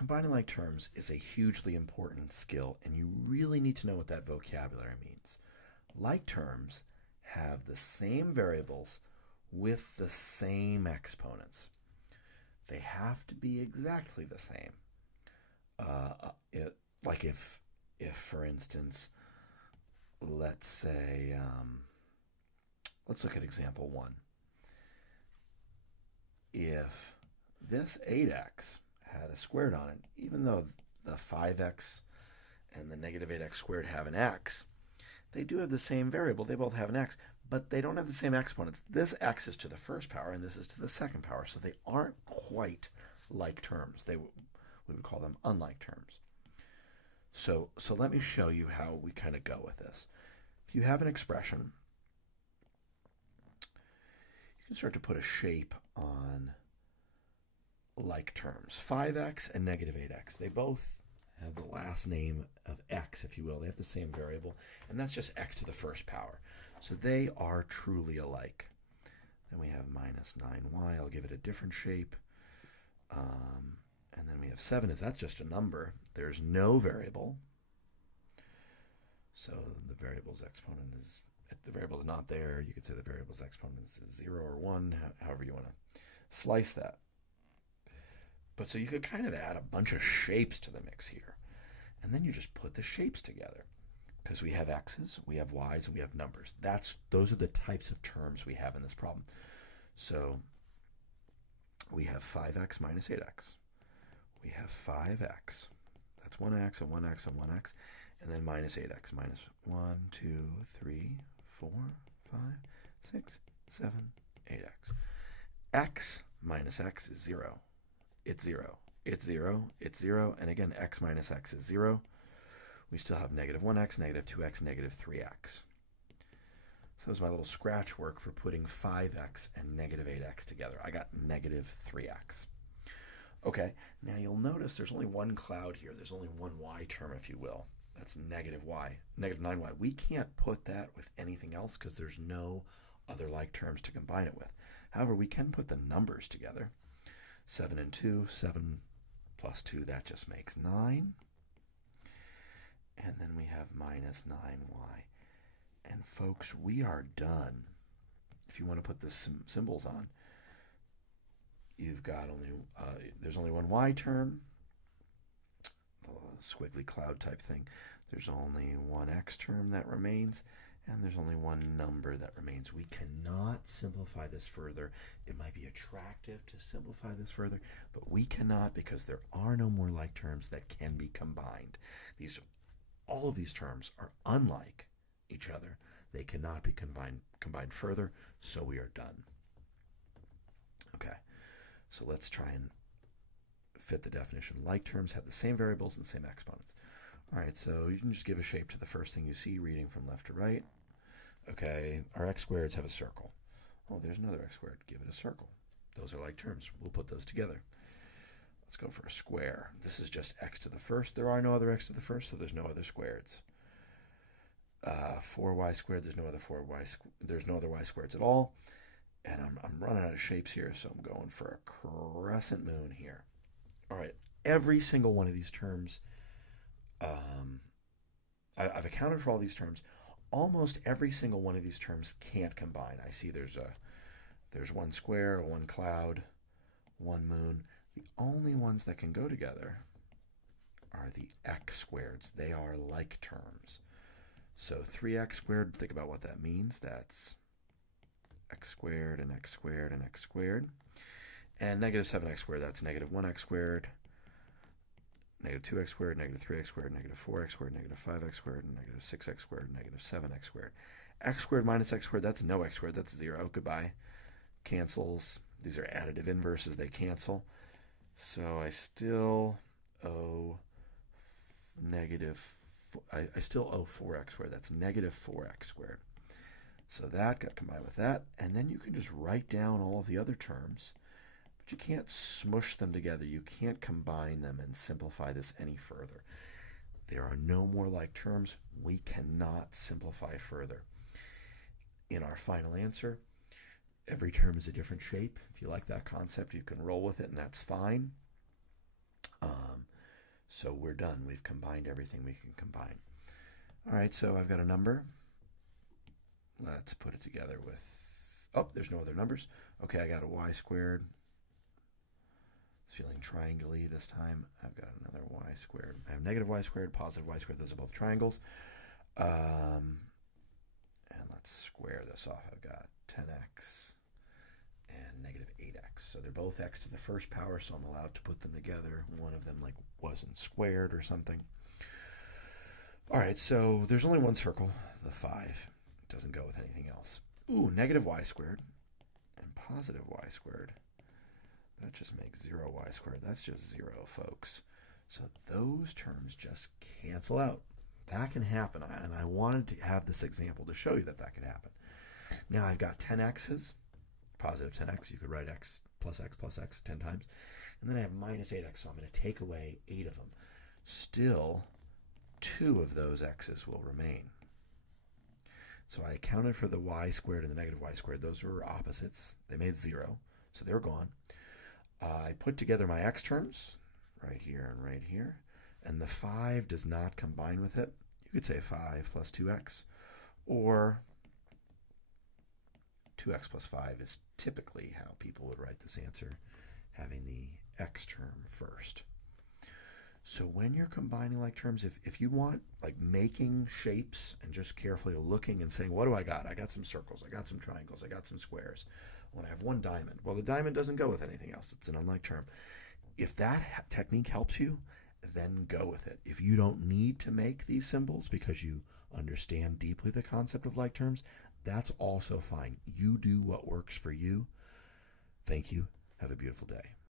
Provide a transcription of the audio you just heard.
combining like terms is a hugely important skill, and you really need to know what that vocabulary means. Like terms have the same variables with the same exponents. They have to be exactly the same. Like if for instance, let's say, let's look at example 1. If this 8x had a squared on it, even though the 5x and the negative 8x squared have an x, they do have the same variable. They both have an x, but they don't have the same exponents. This x is to the first power, and this is to the second power, so they aren't quite like terms. We would call them unlike terms. So let me show you how we kind of go with this. If you have an expression, you can start to put a shape on like terms. 5x and negative 8x. They both have the last name of x, if you will. They have the same variable, and that's just x to the first power. So they are truly alike. Then we have minus 9y. I'll give it a different shape. And then we have 7. That's just a number. There's no variable. So the variable's exponent is, if the variable is not there, you could say the variable's exponent is 0 or 1, however you want to slice that. But so you could kind of add a bunch of shapes to the mix here. And then you just put the shapes together. Because we have x's, we have y's, and we have numbers. Those are the types of terms we have in this problem. So we have 5x minus 8x. We have 5x. That's 1x and 1x and 1x. And then minus 8x. Minus 1, 2, 3, 4, 5, 6, 7, 8x. X minus x is 0. It's 0. It's 0. It's 0. And again, x minus x is 0. We still have negative 1x, negative 2x, negative 3x. So that was my little scratch work for putting 5x and negative 8x together. I got negative 3x. Okay, now you'll notice there's only one cloud here. There's only one y term, if you will. That's negative y, negative 9y. We can't put that with anything else because there's no other like terms to combine it with. However, we can put the numbers together. 7 and 2, 7 plus 2, that just makes 9. And then we have minus 9y. And folks, we are done. If you want to put the symbols on, you've got there's only one y term, the squiggly cloud type thing. There's only one x term that remains, and there's only one number that remains. We cannot simplify this further. It might be attractive to simplify this further, but we cannot because there are no more like terms that can be combined. All of these terms are unlike each other. They cannot be combined further, so we are done. Okay, so let's try and fit the definition. Like terms have the same variables and the same exponents. All right, so you can just give a shape to the first thing you see, reading from left to right. Okay, our x squareds have a circle. Oh, there's another x squared. Give it a circle. Those are like terms. We'll put those together. Let's go for a square. This is just x to the first. There are no other x to the first, so there's no other squareds. 4y squared, there's no other y squareds at all. And I'm running out of shapes here, so I'm going for a crescent moon here. All right, every single one of these terms, I've accounted for all these terms. Almost every single one of these terms can't combine. I see there's one square, one cloud, one moon. The only ones that can go together are the x squareds. They are like terms. So 3x squared, think about what that means. That's x squared and x squared and x squared. And negative 7x squared, that's negative 1x squared, negative 2x squared, negative 3x squared, negative 4x squared, negative 5x squared, negative 6x squared, negative 7x squared. X squared minus x squared, that's no x squared, that's 0. Goodbye. Cancels. These are additive inverses, they cancel. So I still owe I still owe 4x squared. That's negative 4x squared. So that got combined with that. And then you can just write down all of the other terms, but you can't smush them together. You can't combine them and simplify this any further. There are no more like terms. We cannot simplify further. In our final answer, every term is a different shape. If you like that concept, you can roll with it, and that's fine. So we're done. We've combined everything we can combine. All right, so I've got a number. Let's put it together with, oh, there's no other numbers. Okay, I got a y squared. It's feeling triangle-y this time. I've got another y squared. I have negative y squared, positive y squared. Those are both triangles. And let's square this off. I've got 10x and negative 8x. So they're both x to the first power, so I'm allowed to put them together. One of them like wasn't squared or something. All right, so there's only one circle, the 5. It doesn't go with anything else. Ooh, negative y squared and positive y squared. That just makes 0y squared. That's just 0, folks. So those terms just cancel out. That can happen, and I wanted to have this example to show you that that can happen. Now I've got 10x's, positive 10x. You could write x plus x 10 times. And then I have minus 8x, so I'm going to take away 8 of them. Still, 2 of those x's will remain. So I accounted for the y squared and the negative y squared. Those were opposites. They made 0, so they're gone. I put together my x terms, right here and right here, and the 5 does not combine with it. You could say 5 plus 2x, or 2x plus 5 is typically how people would write this answer, having the x term first. So when you're combining like terms, if you want like making shapes and just carefully looking and saying, what do I got? I got some circles, I got some triangles, I got some squares. When I have one diamond, well, the diamond doesn't go with anything else. It's an unlike term. If that technique helps you, then go with it. If you don't need to make these symbols because you understand deeply the concept of like terms, that's also fine. You do what works for you. Thank you. Have a beautiful day.